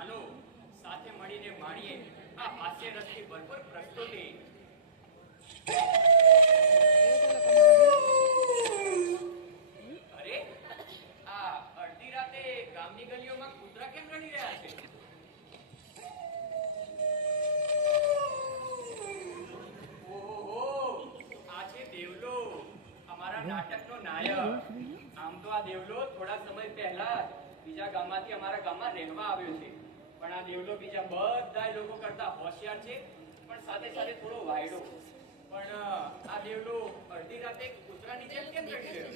ચાલો સાથે મળીને માણીએ આ હાસ્ય રસની ભરપૂર પ્રસ્તુતિ. અરે આ અડધી રાતે ગામની ગલીઓમાં કૂતરા કેમ રડી રહ્યા છે? ઓહો, આ છે દેવલો, અમારા નાટકનો નાયક. આમ તો આ દેવલો થોડા સમય પહેલા બીજા ગામમાંથી અમારા ગામમાં રહેવા આવ્યો છે, પણ આ દેવલો બીજા બધા લોકો કરતા હોશિયાર છે, પણ સાથે સાથે થોડો વાયડો. પણ આ દેવલો અડધી રાતે કૂતરાની જેમ કેમ રડી રહ્યો?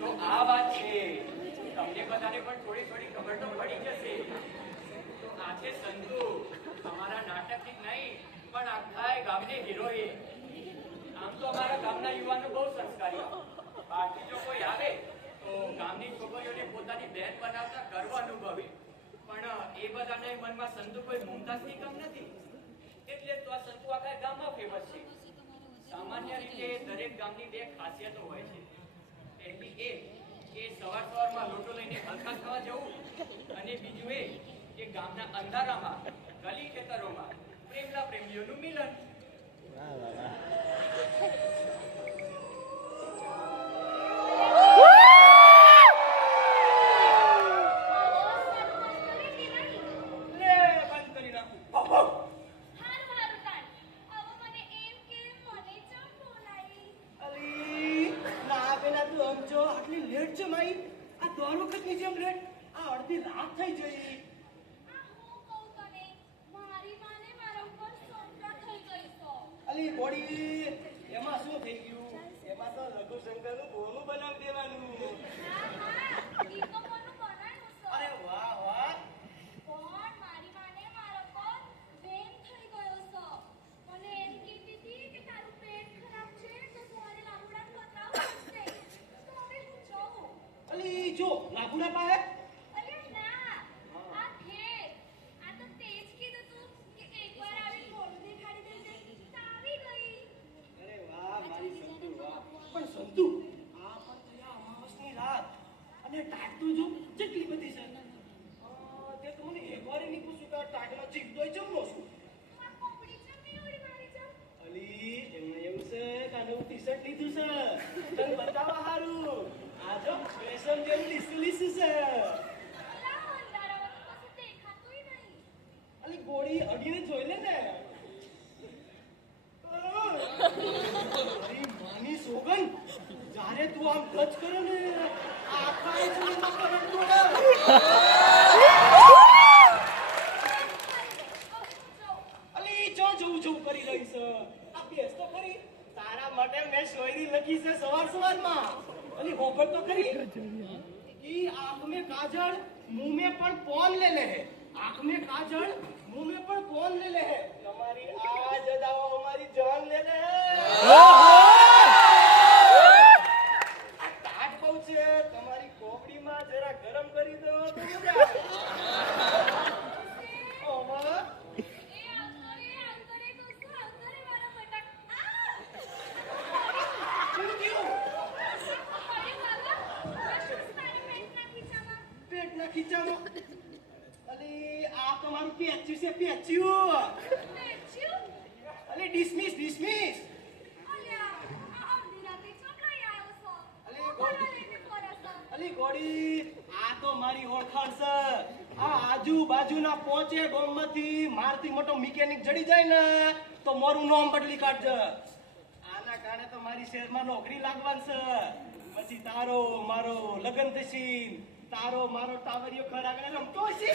તો આ વાત છે, તમને બધાને પણ થોડી થોડી ખબર તો પડી જશે. તો આ છે સંતુ, અમારા નાટકની નહીં પણ આખા ગામની હિરોઈન. આમ તો અમારા ગામના યુવાનો બહુ સંસ્કારી, બહારથી જો કોઈ આવે તો ગામની છોકરીઓને પોતાની બહેન બનાવતા ગર્વ અનુભવે, પણ એ બધાના મનમાં સંતુ કોઈ મુમતાઝની કમ નથી, એટલે તો આ સંતુ આખા ગામમાં ફેમસ છે. સામાન્ય રીતે દરેક ગામની બે ખાસિયતો હોય છે. પહેલી એ કે સવાર સવારમાં લોટો લઈને હલકા થવા જવું, અને બીજું એ કે ગામના અંધારામાં ગલી ખેતરોમાં પ્રેમના પ્રેમીઓનું મિલન. એમાં શું થઈ ગયું? એમાં તો લઘુશંકરનું બોલું બનાવી દેવાનું. અરે વાહ વાહ. પણ મારી માને મારા પર પ્રેમ થઈ ગયો છે. મને એમ કહેતી હતી કે તારું પેટ ખરાબ છે તો તમારે લાકડા બતાવ પડશે. તો હવે હું જાઉં. અલી જો લાકડા પાસે. અરે ના, આ ખેત. આ તો તેજ કીધું તું કે એકવાર આવી મોઢું દેખાડી દેજે. તો આવી ગઈ. અરે વાહ મારી સંતુ વાહ. પણ સંતુ આ પણ થયા અમાવસની રાત અને ટાટતું જો કેટલી બધી છે. તે તો મને એકવાર નહીં પૂછ્યું કે આ ટાટમાં ચીકતોય જમનો છું. આ કોકડી ચમની ઉડી મારી છે. અલી એમાં એવું છે કે આનું ટી-શર્ટ લીધું છે તને બતાવવા હારું. આ જો ફેશન જેમ ડિસ્કલીસ છે. અલા અંધારામાં તો કશું દેખાતુંય નહીં. અલી ગોળી અડીને જોઈ લે ને. અરે માની સોગન, જ્યારે તું આમ ટચ કરે ને આખા જીવનમાં કરંટ દોડે. અલી જો જવું જવું કરી રહી છે. આ બેસ તો ખરી, તારા માટે મેં શાયરી લખી છે સવાર સવારમાં. અલી હોફર તો ખરી कि आंख में काजल मुंह में पण कौन ले ले है. आंख में काजल मुंह में पण कौन ले ले है. तुम्हारी आज अदाओ हमारी जान ले ले है. ताट बहू છે તમારી કોબડીમાં જરા ગરમ કરી દો તો મજા આવે. ઓમા એ આંગરે કશું આંગરે મારા બટા. શું થયું? અરે બાબા, કશું તારી પેટના ખીચામાં. પેટના ખીચામાં. અલી આ તમારું પેચ્યું છે પેચ્યું. પેચ્યું? અલી ડિસમિસ ડિસમિસ. અલ્યા, આ અડધી રાતે ચોકલાઈ આવ્યો છો. અલી કોના લઈને ફરે છો? અલી ગોડી આ તો મારી ઓળખાણ છે. આ આજુબાજુના પોચે ગોમમાંથી મારથી મોટો મિકેનિક જડી જાય ને તો મારું નામ બદલી કાઢજે. આના કારણે તો મારી શહેરમાં નોકરી લાગવાની છે. પછી તારો મારો લગ્ન થશે, તારો મારો ટાવરિયો ઘર આગળ રમતો હશે.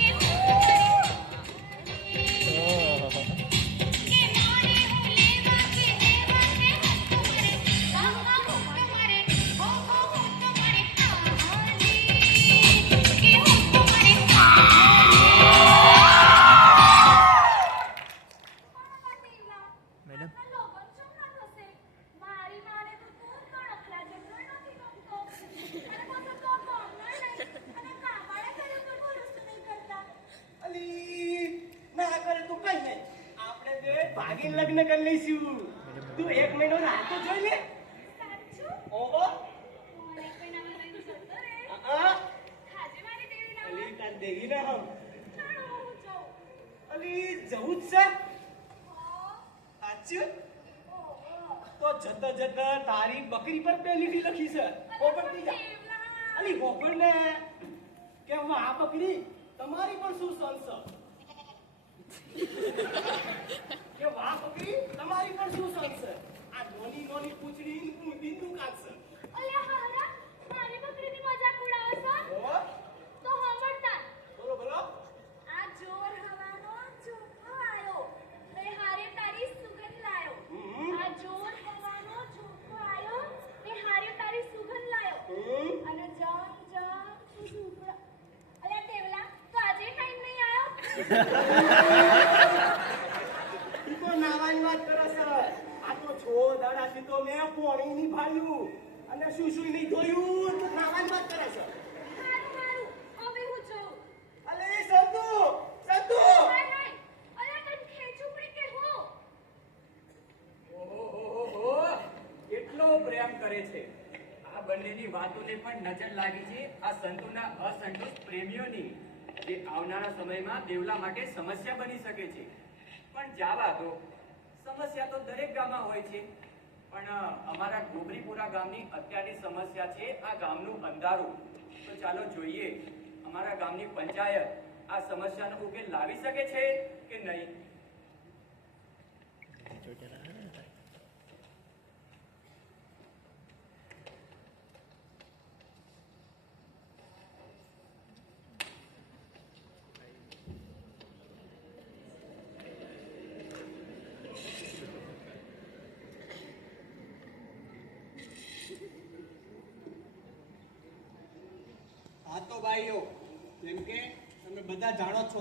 કે મારે હું લેવા કે દેવા કે ભાગીને લગ્ન કરી લઈશું. તું 1 મહિનો રાહ તો જોઈ લે. સાચું? ઓહો મારે કોઈ ના લઈને જતો રે. આ ખાજે મારી દેવી ના અલી તાર દેવી ના હમ ચાલો હું જાઉં. અલી જવું જ છે. હા. સાચું ઓહો. તો જતા જતા તારી બકરી પર પેલીટી લખી છે. ખબર નહીં જા. દેવલા. અલી ખબર ને કે આ બકરી તમારી પણ શું સંસ કે વાહ બકરી તમારી પણ શું સંસ આ નોની નોની પૂંછડી ઊંધીનું કાંસ અલ્યા હારા, મારી બકરીની મજાક ઉડાવો છો? હો તો હમણતા. બોલો બોલો આ જોર હવાનો ચોખ્ખો આયો. રે હારે તારી સુગંધ લાયો. આ જોર હવાનો ચોખ્ખો આયો. રે હારે તારી સુગંધ લાયો. અને જામ જામ તું ઝૂપડા. અલ્યા દેવલા, તો આજે ટાઈમ નહીં આયો? ઈ તો નાવાની વાત કરે છે આ તો છો દાડાથી તો મેં પોણી ની ભાળ્યું અને શું શું નહીં જોયું તો નાવાની વાત કરે છે હારું હારું, હવે હું જાઉં. અલે સંતુ સંતુ હાય હાય, અલ્યા તને ખેંચું પડી કે હું? ઓહો, કેટલો પ્રેમ કરે છે. આ બંનેની વાતોને પણ નજર લાગી છે આ સંતોના અસંતોષ પ્રેમીઓની, જે આવનારા સમયમાં દેવલા માટે સમસ્યા બની શકે છે. પણ જાવા દો, સમસ્યા તો દરેક ગામમાં હોય છે. પણ અમારા ગોબરીપુરા ગામની અત્યારની સમસ્યા છે આ ગામનું અંધારું. તો ચાલો જોઈએ અમારા ગામની પંચાયત આ સમસ્યાનો ઉકેલ લાવી શકે છે કે નહીં. હા તો ભાઈઓ, જેમ કે તમે બધા જાણો છો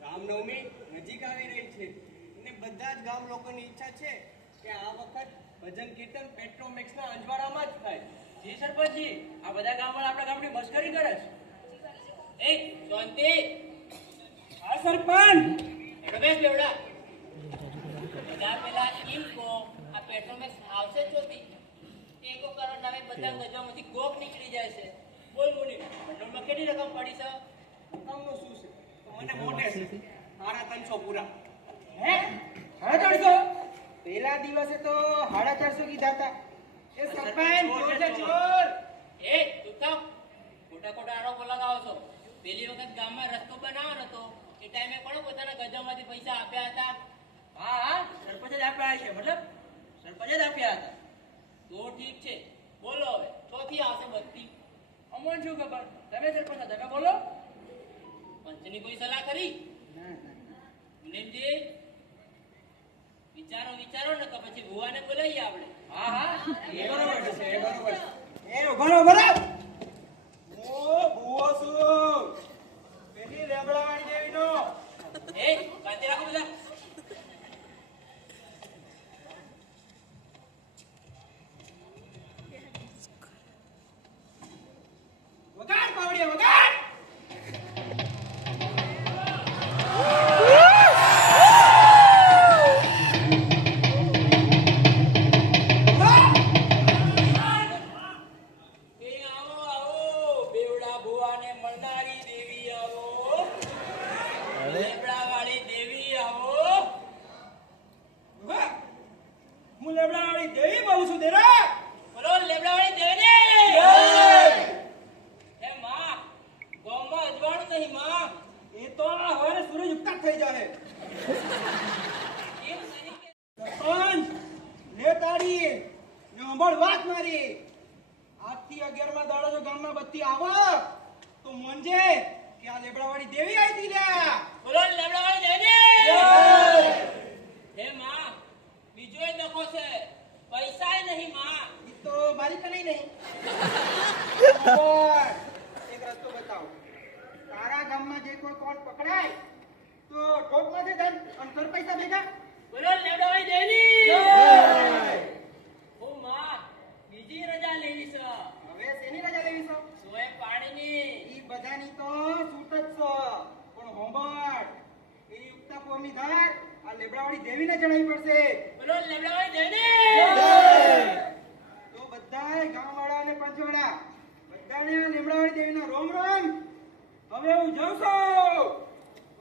રામનવમી નજીક આવી રહી છે અને બધા જ ગામ લોકોની ઈચ્છા છે કે આ વખત ભજન કીર્તન પેટ્રોમેક્સના અંજવાળામાં જ થાય. જી સરપંચજી, આ બધા ગામવાળા આપણા ગામની મસ્કરી કરે છે. એ શાંતિ. હા સરપંચ એટલે બેસ લેવડા. બધા પેલા એમ કો આ પેટ્રોમેક્સ આવશે જ જોતી. ટેકો કરવા નામે બધા ગજવામાંથી ગોક નીકળી જાય છે. બોલ મુની, પેટ્રોલમાં કેટલી રકમ પડી છે? રકમનું શું છે તો મને મોટે છે 350 પૂરા. હે 350? પહેલા દિવસે તો 450 કીધા હતા. એ સરપંચ ચોર છે ચોર. એ તું થાવ. ખોટા ખોટા આરોપો લગાવો છો. પેલી વખત ગામમાં રસ્તો બનાવવાનો હતો એ ટાઈમે કોણે પોતાના ગજવામાંથી પૈસા આપ્યા હતા? હા હા, સરપંચ જ આપ્યા છે. મતલબ સરપંચ જ આપ્યા હતા. તો ઠીક છે, બોલો હવે ચોથી આવશે બત્તી. અમોન શું ખબર, તમે સરપંચ તમે બોલો. પંચની કોઈ સલાહ કરી? મુનેમજી, વિચારો વિચારો ને તો પછી ભુવાને બોલાવીએ આપણે. હા હા, એ બરોબર છે, એ બરોબર છે. એ ઉભો બરાબર. ઓ ભૂવો છું. પેલી લેબડાવાળી દેવીનો. એ કાંતિ રાખો બધા. વગાડ પાવડિયા વગાડ. એ આવો આવો, બેવડા ભુવાને મળનારી દેવી આવો. લેબડાવાળી દેવી આવો. વાહ. હું લેબડાવાળી દેવી બોલું છું દેરા. બોલો લેબડાવાળી દેવીને જય. હે માં, ગામમાં અજવાળું નહીં માં. એ તો હવે સૂરજ ઉગતા જ થઈ જાય. એમ નહીં કે સરપંચ લે તારી ને અંબળ વાત મારી. આજથી 11મા દાડો જો ગામમાં બત્તી આવે તો મોંજે કે આ લેબડાવાળી દેવી આવી હતી લ્યા. બોલો લેબડાવાળી દેવીને જય. હે માં, બીજોય દખો છે, પૈસાય નહીં માં. ઈ તો મારી કને નહીં. ખબર. એક રસ્તો બતાવો. તારા ગામમાં જે કોઈ કોણ પકડાય તો ટોપમાંથી ધન અને ઘર પૈસા ભેગા. બોલો લેબડાવાળી દેવીની જય. ઓ માં, બીજી રજા લેવી છે. હવે શેની રજા લેવી છો? સોય પાણીની. ઈ બધાની તો છૂટ જ છે પણ હોંભળ એ યુક્તા પોરની ધાર આ લેબડાવાળી દેવીને ચડાવવી પડશે. બોલો લેબડાવાળી દેવીને. તો બધાય ગામવાળા અને પંચવાળા બધાને આ લીમડાવાળી દેવીના રોમ રોમ. હવે હું જાઉં છું.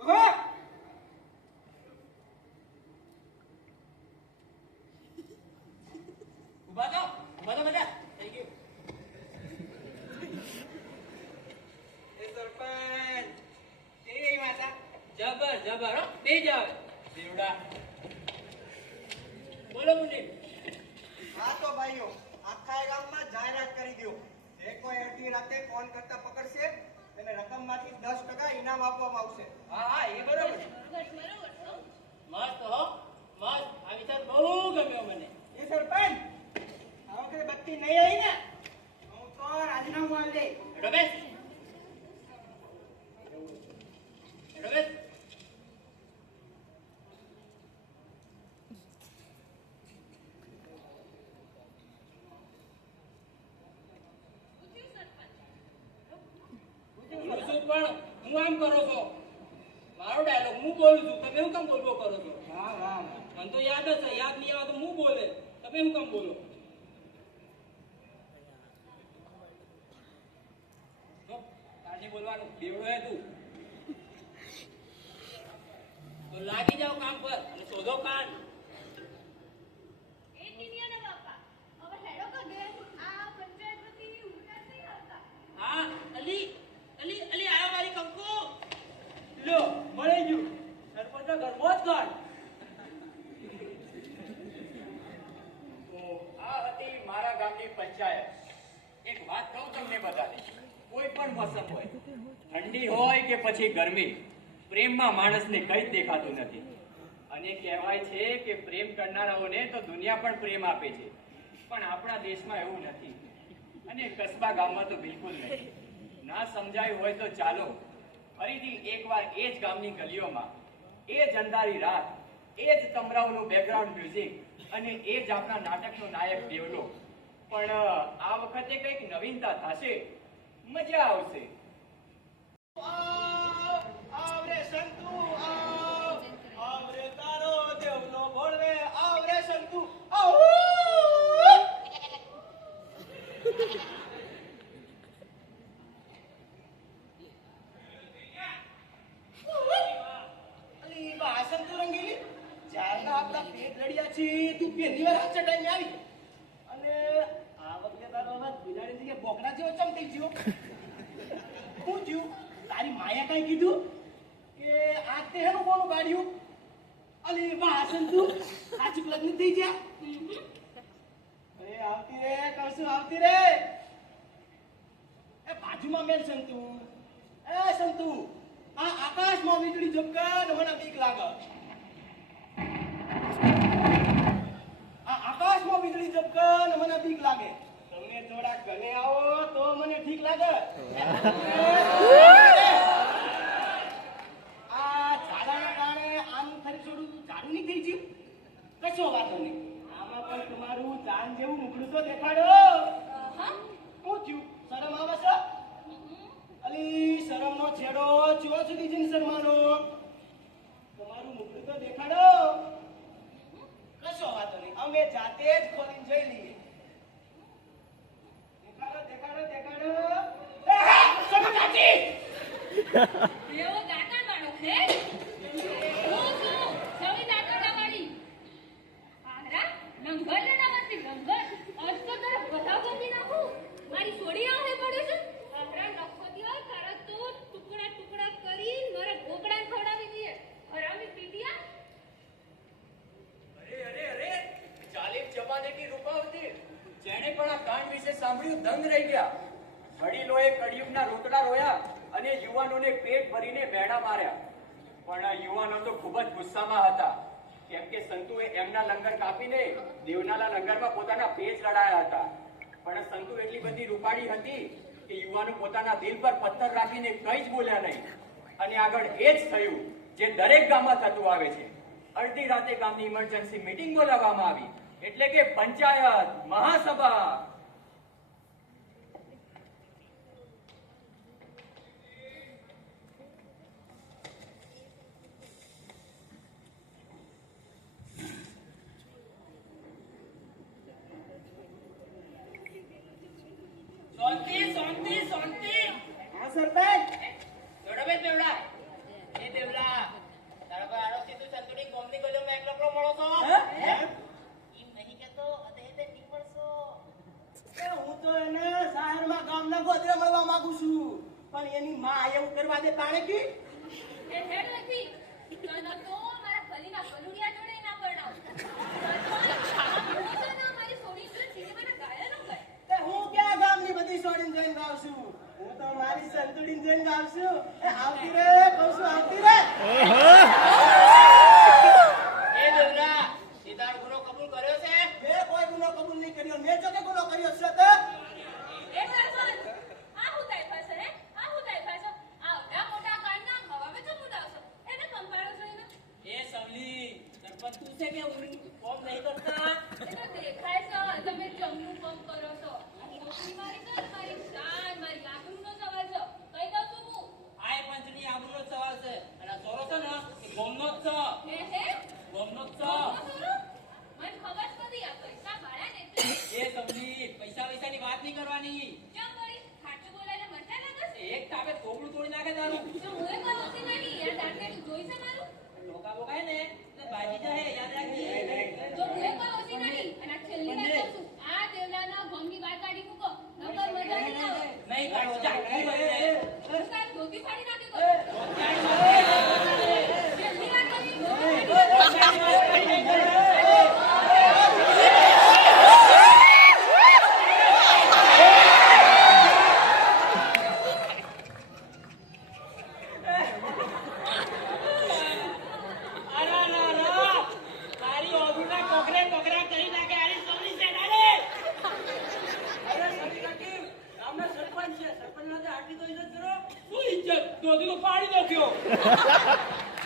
ઓહો! ઊભા થો બધા. થઈ ગયું. એ સરપંચ કેવી માતા? જબર હો બે જાવ દેવડા. બોલો મુનિ. હા તો ભાઈઓ આખા ગામમાં જાહેરાત કરી દો. જે કોઈ અડધી રાતે ફોન કરતા પકડશે તેને રકમમાંથી 10% ઇનામ આપવામાં આવશે. હા એ બરોબર. મસ્ત હો મસ્ત. આ વિચાર બહુ ગમ્યો મને. એ સરપંચ આ વખતે બત્તી નહીં આવી ને હું તો રાજીનામું આપી દઈ. રમેશ પણ હું આમ કરો છો. મારો ડાયલોગ હું બોલું છું તમે હું કેમ બોલવો કરો છો? વાહ. મને તો યાદ જ છે. યાદ નહીં આવે તો હું બોલે તમે હું કેમ બોલો? તારથી બોલવાનું બેવડો હે તું. તો લાગી જાઓ કામ પર અને શોધો કાન. એ ટીનિયાના બાપા હવે હેડો કા ઘેર આ પંચાયતમાંથી ઉઠા નહીં આવતા. હા અલી આયો મારી કંકુ. લો મળી ગયું સરપંચના ઘરમાં જ ગાંઠ. તો આ હતી મારા ગામની પંચાયત. એક વાત કહું તમને બધાને, કોઈ પણ મોસમ હોય, ઠંડી હોય કે પછી ગરમી, પ્રેમમાં માણસને કંઈ જ દેખાતું નથી. અને કહેવાય છે કે પ્રેમ કરનારાઓને તો દુનિયા પણ પ્રેમ આપે છે, પણ આપણા દેશમાં એવું નથી. અને કસ્બા ગામમાં તો બિલકુલ નહીં. ના સમજાયું હોય તો ચાલો ફરીથી એકવાર એ જ ગામની ગલીઓમાં, એ જ અંધારી રાત, એ જ તમરાઓનું બેકગ્રાઉન્ડ મ્યુઝિક અને એ જ આપણા નાટકનો નાયક દેવલો. પણ આ વખતે કંઈક નવીનતા થશે, મજા આવશે. આવરે સંતુ આવરે તારો દેવનો બોલવે આવરે સંતુ આવ. અલી બા સંતુ રંગીલી જ્યારના આપણા પેટ લડ્યા છે તું પહેલી વાર હાથ ચટાઈને આવી અને આ વખતે તારો અવાજ બિલાડી જગ્યાએ બોકડા જેવો ચમ થઈ ગયો. શું થયું? તારી માયા કઈ કીધું કે આ તે હેનું કોનું કાઢ્યું? અલી બા સંતુ સાચું લગ્ન થઈ ગયા? અરે આવતી રે કશું આવતી રે. એ બાજુમાં મેલ સંતુ. એ સંતુ આ આકાશમાં વીજળી ઝબકે મને બીક લાગે. આ આકાશમાં વીજળી ઝબકે મને બીક લાગે. તમે થોડા ઘરે આવો તો મને ઠીક લાગે. આ ઝાડાના કારણે આમ ફરી થોડું ઝાડું નહીં થઈ ગયું? કશો વાંધો નહીં. આમાં પણ તમારું જાન જેવું મુકડું તો દેખાડો. શું થયું? શરમ આવે છે? અલી શરમનો છેડો ચો સુધી જઈને શરમાનો. તમારું મુકડું તો દેખાડો. કશો વાંધો નહીં, અમે જાતે જ ખોલીને જોઈ લઈએ. દેખાડો. શરમ નથી. એવો દાંતણ માણસ હે? હું છું સવી દાંતણવાળી. આરા લંગર ને નવતી લંગર અસ્તો તરફ બતાવ ગમી નાખું. મારી છોડી આવે પડે છે. આરા નખો દિયો તારા તો ટુકડા ટુકડા કરી મારા ઢોકળાને ખવડાવી દઈએ. હરામી પીટિયા. અરે જાલિમ જમાને કી રૂપાવતી, જેણે પણ આ કાંડ વિશે સાંભળ્યું દંગ રહી ગયા. વડીલોએ કળિયુગના રોતડા રોયા અને યુવાનોને પેટ ભરીને વેણા માર્યા. પણ આ યુવાનો તો ખૂબ જ ગુસ્સામાં હતા, કેમ કે સંતુએ એમના લંગર કાપીને દેવનાલા લંગરમાં પોતાના પેચ લડાયા હતા. પણ સંતુ એટલી બધી રૂપાળી હતી કે યુવાનો પોતાના દિલ પર પથ્થર રાખીને કંઈ જ બોલ્યા નહીં. અને આગળ એ જ થયું જે દરેક ગામમાં થતું આવે છે. અડધી રાતે ગામની ઇમરજન્સી મીટિંગ બોલાવવામાં આવી, એટલે કે પંચાયત મહાસભા. શાંતિ શાંતિ. હા સરપંચ જોડો બે બેવડા. એ બેવડા તારા પર આરોપથી તું સંતુડી ગોમની ગજોમાં એકલો એકલો મળો છો. હે? ઈમ નહીં કહેતો અધે નહીં મળશો. એ હું તો એને શહેરમાં ગામના ગોદરે મળવા માંગુ છું પણ એની માં એવું કરવા દે તાણે કી એ હેડ નથી તને તો મારા ગલીના ગલુડિયા જોડે ના પરણાવ હું તો ના મારી સોની જોડે સિનેમાના ગાયનો ગઈ તે હું ક્યાં ગામની બધી છોડીને જઈને ગાઉં છું હું તો મારી સંતુડીને જઈને ગાઉં છું એ આવતી રે કહું છું આવતી રે એ બેવડા તે તારો ગુનો કબૂલ કર્યો છે. મેં કોઈ ગુનો કબૂલ નહીં કર્યો મેં જો કે ગુનો કર્યો છે તો એ સરપંચ આ હું તાઈ પાસે હે આ હું તાઈ પાસે આ ઓટા મોટા કાંડના હવામે તો મુડાવશો એને કંપાળો જોઈને એ સવલી સરપંચ તું છે કે ફોર્મ નહીં કરતા. એ તો દેખાય છે તમે જમનું પંપ કરો છો આ છોકરી મારી તો મારી શાન મારી આબરૂનો સવાલ છે કહી દઉં છું હું આ પંચની આબરૂનો સવાલ છે અને આ સોરો છે ને એ ગોમનો જ છે. હે ગોમનો જ મને ખબર જ નથી આ પૈસા ભાડા ને એટલે છે. એ સવલી પૈસા વૈસાની વાત નહીં કરવાની. કેમ કરી ખાટું બોલાઈને મરતા લાગે છે એક તાપે થોબડું તોડી નાખે તારું. તો હું એ કોઈ હોતી નથી યાર દાંતેડું જોઈ છે મારું ટોકા બોકાય ને તો બાજી જાય યાદ રાખજે. તો હું એ કોઈ હોતી નથી અને આ છેલ્લી વાર કહું છું આ દેવલાના ગમની બહાર કાઢી મૂકો નકર મજા નહીં આવે નહીં કાઢો જા. સાહેબ ધોતી ફાડી નાખી દો છેલ્લી વાર કહું છું, ધોતી ફાડી નાખી દો. તારી ઓઢુના કોકરે કોકરા કરી નાખે આરી સવલી છે ડાલે. અરે સભી કાકી ગામના સરપંચ છે સરપંચના તે આટલી તો ઇજ્જત કરો. શું ઇજ્જત દોધી તો પાડી નાખ્યો.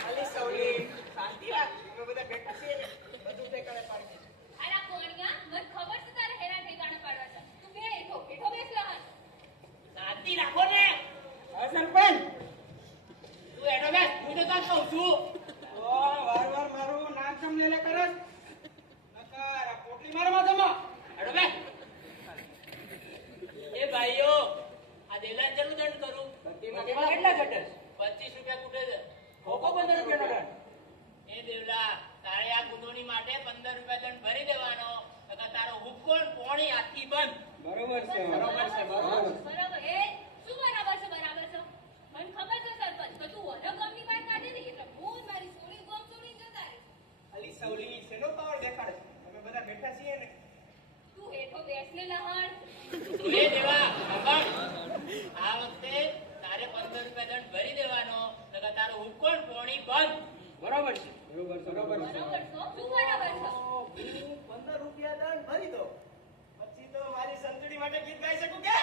અલી સૌલી શાંતિ રાખ અમે બધા બેઠા છીએ ને બધું તે કરે પાડી દે અલા કોણિયા મને ખબર છે તારે હેરા ઠેકાણે પાડવા છે તું બે હેઠો બેસ લહન શાંતિ રાખો ને. હા સરપંચ તું એનો બેસ હું તો તને કહું છું. ઓ વાર મારું નામ સમ લે કરસ નકર આ પોટલી મારવા જમા. એનો બેસ. એ ભાઈઓ આ દેલાન ચલું દંડ કરું. બત્તીમાં કેવા કેટલા ઘટે 25 રૂપિયા કૂટે છે. ખોખો 15 રૂપિયાનો દંડ. એ દેવલા તારે આ ગુનોની માટે 15 રૂપિયા દંડ ભરી દેવાનો નકર તારો હુક્કોણ પોણી આખી બંધ. બરોબર છે બરોબર છે બરોબર છે. બરાબર એ શું બરાબર છે મને ખબર છે સરપંચ કે તું ઓનો ગમની બહાર કાઢી દે એટલે હું મારી સોળી ગમ છોડી જતા રહે અલી સૌલી શેનો પાવર દેખાડે અમે બધા બેઠા છીએ ને તું હેઠો બેસ ને લહણ એ દેવા સાંભળ. આ વખતે તારે 15 રૂપિયા દંડ ભરી દેવાનો નકર તારો હુક્કોણ પોણી બંધ. બરોબર છે બરોબર છે બરોબર છે. બરાબર છો શું બરાબર છો હું 15 રૂપિયા દંડ ભરી દો પછી તો મારી સંતુડી માટે ગીત ગાઈ શકું કે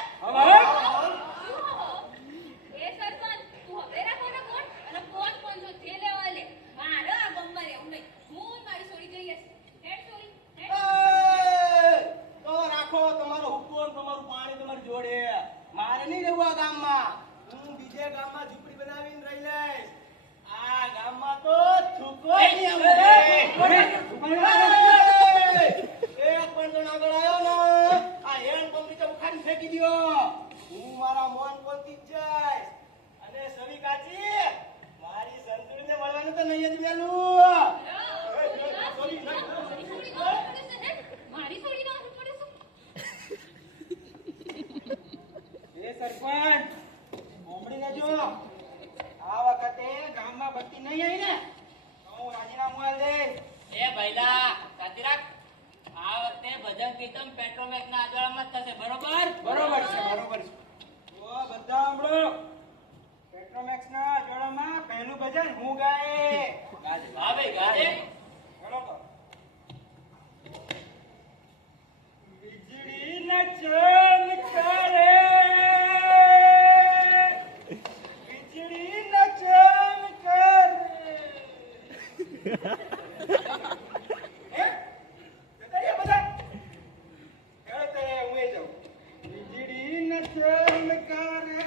એ સરપંચ તું હવે રાખો ને કોણ અને કોણ કોણ જો જે લેવા લે મારે આ ગમમાં રહેવું નહીં હું મારી સોળી જઈએ હેડ સોળી હેડ તો રાખો તમારો હુકમ તમારું પાણી તમારી જોડે મારે નહીં રહેવું આ ગામમાં હું બીજે ગામમાં ઝૂંપડી બનાવીને રહી લઈશ આ ગામમાં તો થૂકો નહીં આવે. એક પણ જણ આગળ આવ્યો ને આ હેન્ડ પંપ નીચે ઉખાડીને ફેંકી દ્યો હું મારા મોન કોલથી જ જઈશ અને સવી કાચી મારી સંતુડીને મળવાનું તો નહીં જ મેલું મારી સોળી ના પડે છે એ સરપંચ મોમડીને જો આ વખતે ગામમાં બત્તી નહીં આવી ને તો હું રાજીનામું આલ દઈશ. એ ભઈલા સાચી રાખ. આ વખતે ભજન કીર્તન પેટ્રોમેક્સ ના આદળામાં જ થશે. બરોબર બરોબર છે બરોબર છે. તો બધા સાંભળો પેટ્રોમેક્સ ના જોડામાં પહેલું ભજન હું ગાય હા ભાઈ ગાજે. બરોબર. વીજળી ન ચમકારે વીજળી ન ચમકારે હે જતા રહ્યા બધા ખેડતે હું એ જાઉં વીજળી ન ચમકારે.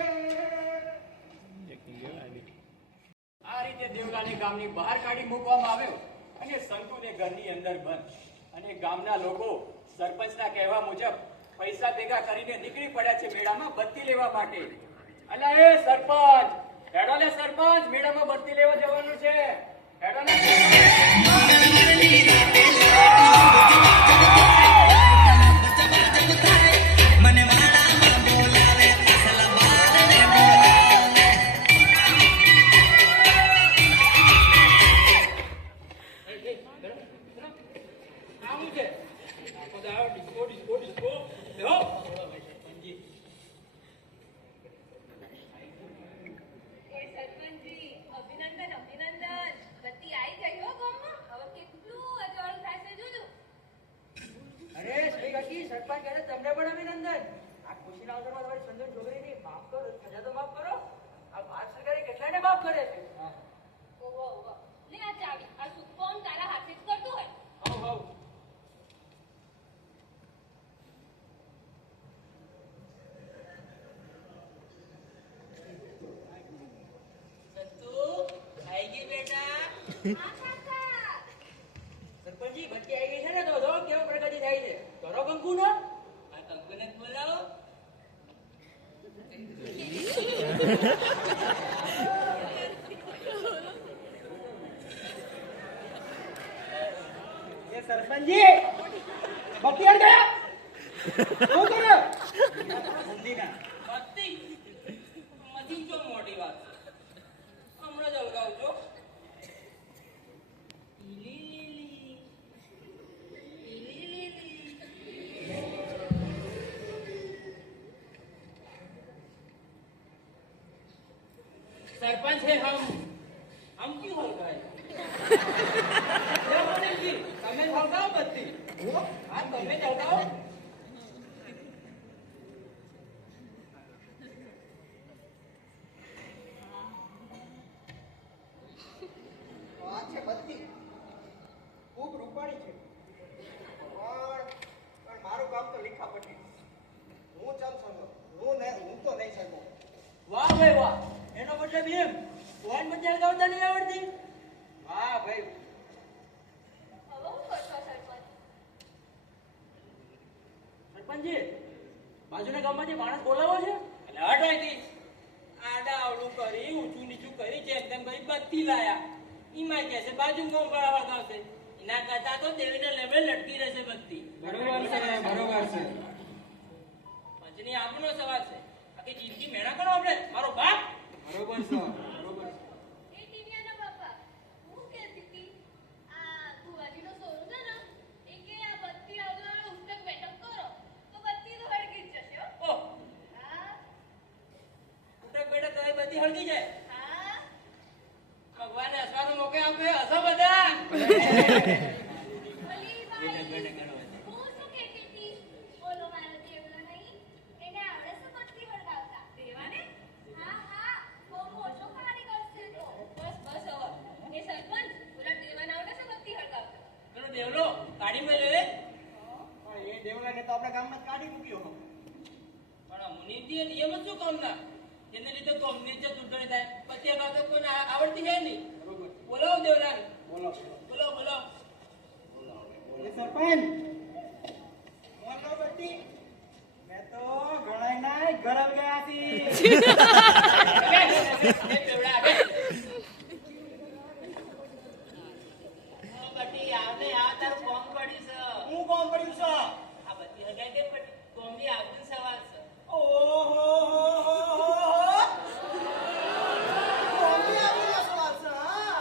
આ રીતે દેવલાને ગામની બહાર કાઢી મૂકવામાં આવ્યો અને સંતુને ઘરની અંદર બંધ અને ગામના લોકો સરપંચના કહેવા મુજબ પૈસા ભેગા કરીને નીકળી પડ્યા છે મેળામાં બત્તી લેવા માટે. અલા એ સરપંચ, હેડો ને સરપંચ, મેળામાં બત્તી લેવા જવાનું છે. હેડો ને આવું છે. આખો દાડો ડિસ્કો ડિસ્કો ડિસ્કો. બેહો. એ સરપંચજી, અભિનંદન અભિનંદન. બત્તી આવી ગઈ હો ગામમાં. હવે કેટલું અજવાળું થાય છે જોજો. અરે શ્રી કાકી, સરપંચ કહે તમને પણ અભિનંદન. આ ખુશીના અવસરમાં તમારી સુંદર છોકરીની માફ કરો, સજા તો માફ કરો. આ ભારત સરકારે કેટલાને માફ કરે છે. ઓહો ઓહો. લે આ ચાવી. આ શું કોણ તારા હાથે જ કરતું હોય? આવ આવ. સંતુ, આવી ગઈ બેટા. આ કાકા. સરપંચજી, બત્તી આવી ગઈ છે ને, તો જો કેવું પ્રગતિ થાય છે. કરો કંકુનો. આ કંકુને જ બોલાવો. એ સરપંચજી બત્તી અડ ગયા શું કર્યો બત્તી મથી જો મોટી વાત છે. હમણાં જ અલગાવું છો. सरपंच है हम क्यों हल्काए? તમે હળગાવો બત્તી. હા, તમે જ હળગાવો. આ છે બત્તી ખૂબ રૂપાળી છે પણ મારું કામ તો લીખાપટ્ટી. હું ચમ સમજો હું તો નહીં સમજો. વાહ ભાઈ વાહ. એનો મતલબ એમ ફોન બજાર ગાવતા નહીં આવડતી. વાહ ભાઈ. હવે હું કરશો સરપંચ? સરપંચજી, બાજુના ગામમાંથી માણસ બોલાવો છે. એટલે હટ અહીંથી. આડા અવળું કરી, ઊંચું નીચું કરી, જેમ તેમ કરી બત્તી લાયા. ઈમાં કહે છે બાજુ ગામ વાળા વળગાવશે. એના કરતા તો દેવીના લેવે લટકી રહેશે બત્તી. બરોબર છે બરોબર છે. પંચની આપનો સવાલ છે. આખી જિંદગી મહેનત કરો આપણે. મારો બાપ બરોબર છે બરોબર છે. એ ટીવિયાના બાપા, હું કહેતી હતી, આ ભુવાજીનો સોરો છે ને, એ કે આ બત્તી આગળ ઉઠક બેઠક કરો તો બત્તી તો હળગી જ જશે હો. ઓહ, હા ઉઠક બેઠક તો એ બધી હળગી જાય. હા. ભગવાને હસવાનો મોકો આપ્યો. હસો બધા. ઓલી બાઈ, હું શું કહેતી હતી, ઓલો મારો દેવલો નહીં, એને આવડે છે બત્તી હળગાવતા? દેવાને? હા હા, બહુ મોટો કારીગર છે તો. બસ બસ હવે. એ સરપંચ, ઓલા દેવાને આવડે છે બત્તી હળગાવતા? પેલો દેવલો કાઢી મેલ્યો રે. પણ એ દેવલાને તો આપણા ગામમાં જ કાઢી મૂક્યો. પણ આ મુનિથી નિયમ જ શું કામના? જેને લીધે કોમની જે દુર્ગણી થાય. પછી આ બાબત કોઈને આવડતી છે નહીં. બરોબર. બોલાવો દેવલાને. બોલો બોલો બોલો. એ સરપંચ બોલો બત્તી. મેં તો ગણાય નાય ગરમ ગયા હતી. એ પેવડા આવે. ઓ બટી, આવને આ તારું કોમ પડી છે. હું કોમ પડ્યું છે. આ બધી હગાઈ કેમ પડી? કોમની આવતી સવાલ છે. ઓહો કોમી આબરૂનો સવાલ છે હા.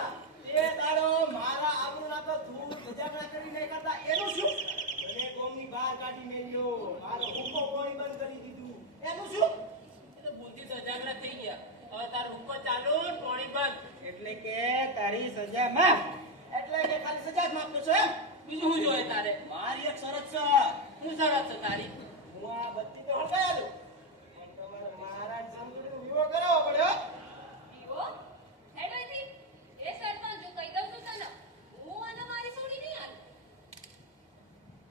એ તારો મારા આબરૂના તો ધૂળ ધજાગરા કરી નહીં કરતા એનું શું? મને કોમની બહાર કાઢી મેલ્યો. મારો હુક્કો પાણી બંધ કરી દીધું એનું શું? એ તો ભૂલથી તો અજાગ્રત થઈ ગયા. હવે તારો હુક્કો ચાલુ, ટોણી બંધ. એટલે કે તારી સજા માફ. એટલે કે ખાલી સજા જ માફ કરશો એમ? બીજું શું જોઈએ તારે? મારી એક શરત છે. શું શરત છે તારી? હું આ બત્તી તો હટાવી દઉં. પણ તમારે મારા સમજૂરીનો વિવાહ કરાવવો પડે હો. વિવો? હેડો અહીંથી. એ સરપંચ, જો કહી દઉં છું તને, હું અને મારી છોડી નહીં આવું.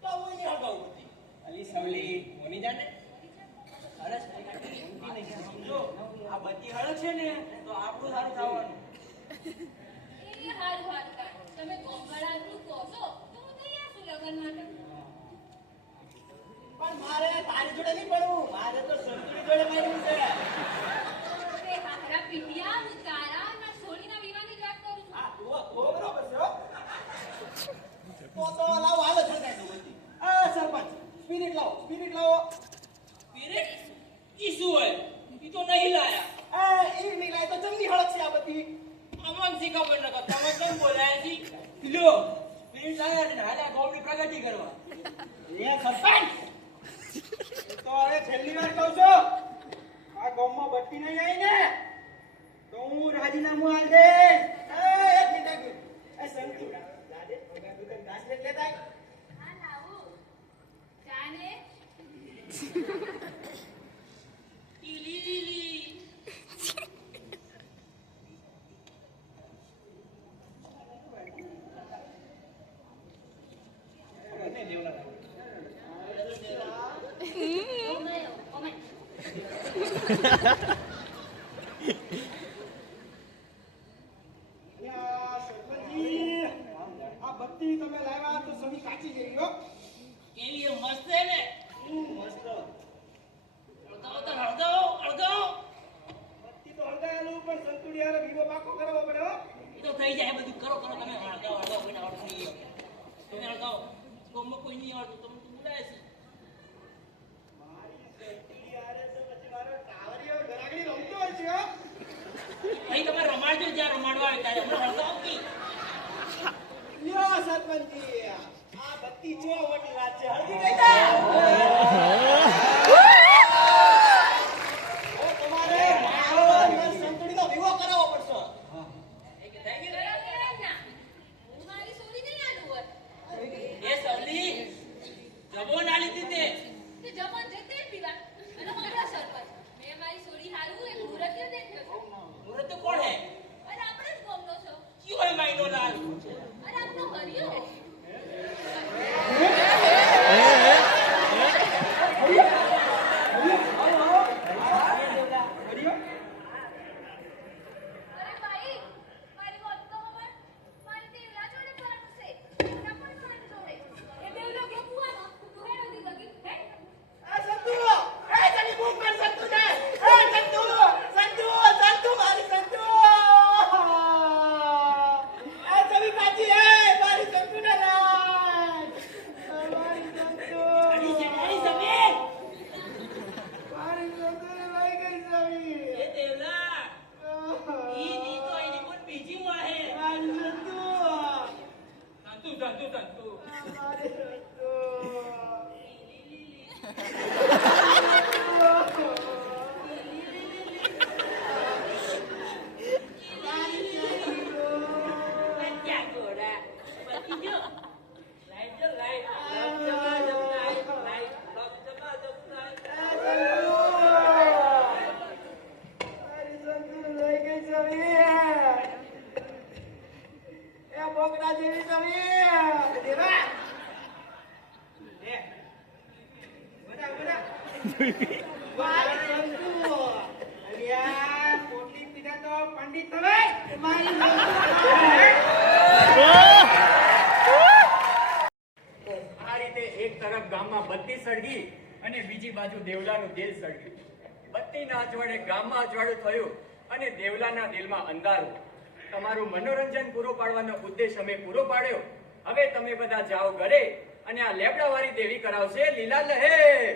તો હું નહીં હટાવું બત્તી. અલી સવલી મોની જાને અરે સમજો, આ બધી હળક છે ને તો આપણું સારું થવાનું. એ હારું હારું કાઢ. તમે ગોમવાળા આટલું કહો છો, તો હું તૈયાર છું લગ્ન માટે. પણ મારે તારી જોડે નહીં પડવું, મારે તો સંતુડી જોડે પડવું છે. અરે હારા પીટિયા હું તારા ના સોનીના વિવાહની વાત કરું છું. હા, તો બરોબર છે હો. તો લાવો હાલો ઠંડાઈ દો બધી. સરપંચ સ્પિરિટ લાવો, સ્પિરિટ લાવો. પીરિયડ ઈ શું હોય ઈ તો નહીં લાયા એ નહીં લાય તો જમની હળક છે આ બધી. અમન શી ખબર ન તમે કેમ બોલાયા છી લો પીરિયડ લાયા ને હાલા ગામની પ્રગતિ કરવા એ સરપંચ તો હવે છેલ્લી વાર કહું છું, આ ગામમાં બત્તી નહીં આવી ને તો હું રાજીનામું આલ દે. એક મિનિટ એ સંતુ દાદે ભગા દુકાન ઘાસ લેતા આય. હા લાવું જાને ઈલી લીલી ઓમેયો ઓમે સરપંચજી આ બત્તી તમે લાવ્યા તો સમી કાચી ગઈ હો. કેવી એ મસ્ત છે ને મસ્ત અડધાઓ તો અડધાઓ બત્તી તો હળગાયેલું પણ સંતુડી હારે વિવો પાકો કરવો પડે હો. એ તો થઈ જાય બધું કરો તમે અડધાઓ કોઈને આવડતું નહીં તમે અડધાઓ ગામમાં કોઈ નહીં આવડતું તમે તો બોલાય છે મારી સંતુડી હારે તો પછી મારો ટાવરિયો ગરાગડી રમતો હોય છે હો. ભાઈ તમે રમાડજો જ્યાં રમાડવા આવે ત્યારે હમણાં અડધાઓ કી લ્યો સરપંચજી આ બત્તી જો મોટી વાત છે, હળગી ગઈ તા. તમારે મારો અને સંતુડીનો વિવો કરાવવો પડશે. એ કે થઈ ગયું ના હું મારી સોરી નહીં આલું હોય એ સવલી જબો ના લીધી તે તે જમન જતે પીવા અને મારા સરપંચ મેં મારી સોરી હારું એક મુહૂર્ત દેખ્યો છે મુરત તો કોણ હે અને આપણે જ ગમનો છો ક્યું હોય માઈનો લાલ અને આપનો હરિયો અરે ભાઈ મારી વાત તો ખબર મારી દેવલા જોડે ફરક છે ના પણ ફરક જોડે એ દેવલો કે કુવાનો તું હે નદી લગી હે આ સંતુ એ તને ભૂખ માર સંતુ ને એ સંતુ મારી સંતુ આ સવી કાચી એ મારી સંતુ ને લાજ મારી સંતુ આની છે મારી સમે મારી સંતુ ને લઈ ગઈ સવી એ દેવલા ઈ ની તો એની કોણ બીજી માં હે મારી સંતુ સંતુ મારી સંતુ ક્યાં ગોડા બતી જો લાઈટ જો લાઈટ જમા લાઈટ મારી સંતુ લઈ ગઈ સવી એ બોકડા જેવી સવી દેવા લે બડા મારી સંતુ અલ્યા પોટલી પીડા તો પંડિત હવે મારી આ રીતે એક તરફ ગામમાં બત્તી સળગી અને બીજી બાજુ દેવલાનું દિલ સળગ્યું. બત્તીના અજવાળે ગામમાં અજવાળું થયું અને દેવલાના દિલમાં અંધારું. તમારું મનોરંજન પૂરો પાડવાનો ઉદ્દેશ અમે પૂરો પાડ્યો. હવે તમે બધા જાઓ ઘરે અને આ લેબડાવાળી દેવી કરાવશે લીલા લહેર.